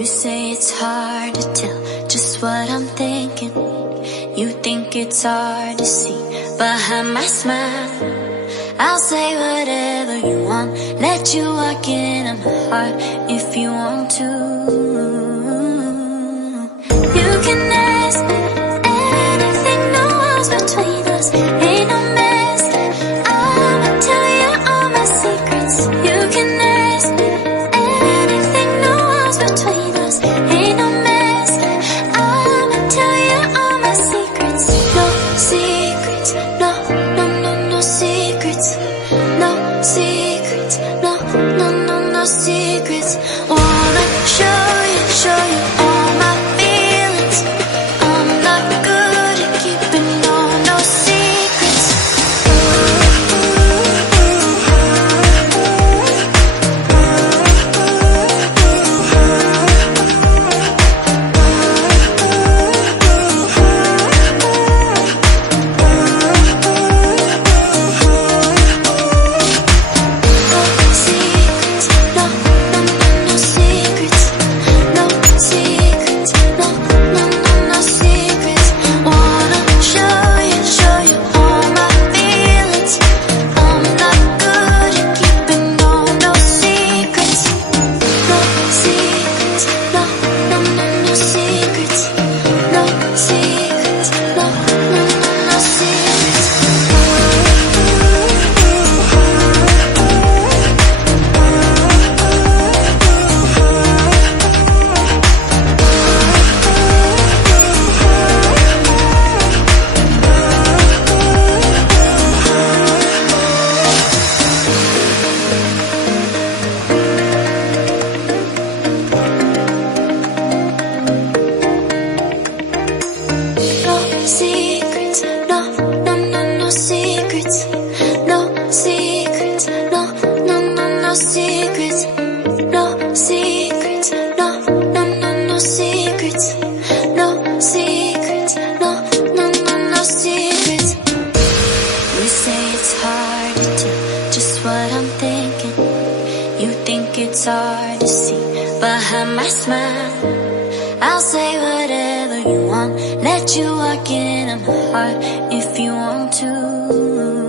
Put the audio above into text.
You say it's hard to tell just what I'm thinking. You think it's hard to see behind my smile. I'll say whatever you want, let you walk into my heart if you want to. You can ask me anything, no walls between us, ain't no mess. I'ma tell you all my secrets. You can ask me anything, no walls between us, ain't no mess. I'ma tell you all my secrets. No secrets, no, no, no, no secrets. No secrets, no, no, no, no secrets. Wanna show you all my feelings. I'm not good at keeping no secrets. Secrets, no, no, no, no secrets. No secrets, no, no, no, no secrets. No secrets, no, no, no, no secrets. No secrets, no, no, no, no secrets. You say it's hard to tell just what I'm thinking. You think it's hard to see behind my smile. I'll say whatever you want, let you walk into my heart if you want to.